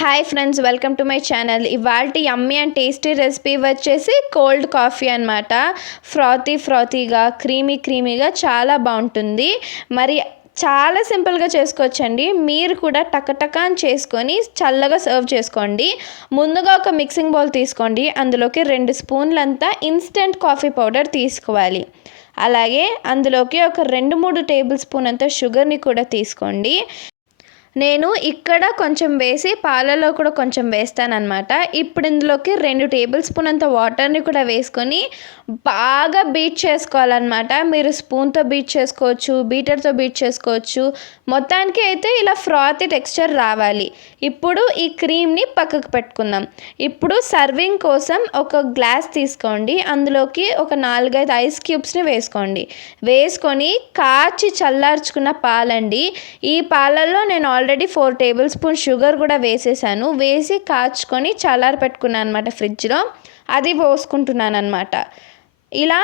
Hi friends, welcome to my channel. ఇవాల్టి యమ్మీ and tasty recipe వచ్చేసి cold coffee అనమాట. ఫ్రాతీగా క్రీమీగా చాలా బాగుంటుంది. మరి చాలా సింపుల్గా చేసుకోవచ్చండి. మీరు కూడా టకటకా చేసుకొని చల్లగా సర్వ్ చేసుకోండి. ముందుగా ఒక మిక్సింగ్ బౌల్ తీసుకోండి. అందులోకి 2 స్పూన్లంతా ఇన్స్టెంట్ కాఫీ పౌడర్ తీసుకోవాలి. అలాగే అందులోకి ఒక 2-3 టేబుల్ స్పూన్ అంత షుగర్ని కూడా తీసుకోండి. నేను ఇక్కడ కొంచెం వేసి పాలలో కూడా కొంచెం వేస్తానన్నమాట. ఇప్పుడు ఇందులోకి 2 టేబుల్ స్పూన్ అంత వాటర్ని కూడా వేసుకొని బాగా బీట్ చేసుకోవాలన్నమాట. మీరు స్పూన్తో బీట్ చేసుకోవచ్చు, బీటర్తో బీట్ చేసుకోవచ్చు. మొత్తానికి అయితే ఇలా ఫ్రాతీ టెక్స్చర్ రావాలి. ఇప్పుడు ఈ క్రీమ్ని పక్కకు పెట్టుకుందాం. ఇప్పుడు సర్వింగ్ కోసం ఒక గ్లాస్ తీసుకోండి. అందులోకి ఒక 4-5 ఐస్ క్యూబ్స్ని వేసుకొని కాచి చల్లార్చుకున్న పాలండి. ఈ పాలల్లో నేను ఆల్రెడీ 4 టేబుల్ స్పూన్ షుగర్ కూడా వేసి కాచుకొని చల్లారి పెట్టుకున్నాను అనమాట ఫ్రిడ్జ్లో. అది పోసుకుంటున్నాను అనమాట. ఇలా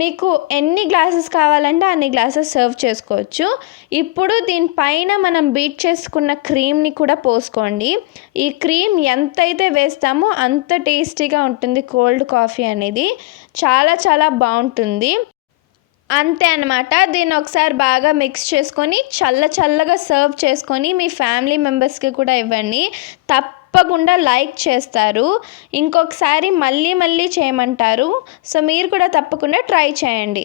మీకు ఎన్ని గ్లాసెస్ కావాలంటే అన్ని గ్లాసెస్ సర్వ్ చేసుకోవచ్చు. ఇప్పుడు దీనిపైన మనం బీట్ చేసుకున్న క్రీమ్ని కూడా పోసుకోండి. ఈ క్రీమ్ ఎంతైతే వేస్తామో అంత టేస్టీగా ఉంటుంది. కోల్డ్ కాఫీ అనేది చాలా బాగుంటుంది. అంతే అనమాట. దీన్ని ఒకసారి బాగా మిక్స్ చేసుకొని చల్లగా సర్వ్ చేసుకొని మీ ఫ్యామిలీ మెంబర్స్కి కూడా ఇవ్వండి. తప్పకుండా లైక్ చేస్తారు. ఇంకొకసారి మళ్ళీ చేయమంటారు. సో మీరు కూడా తప్పకుండా ట్రై చేయండి.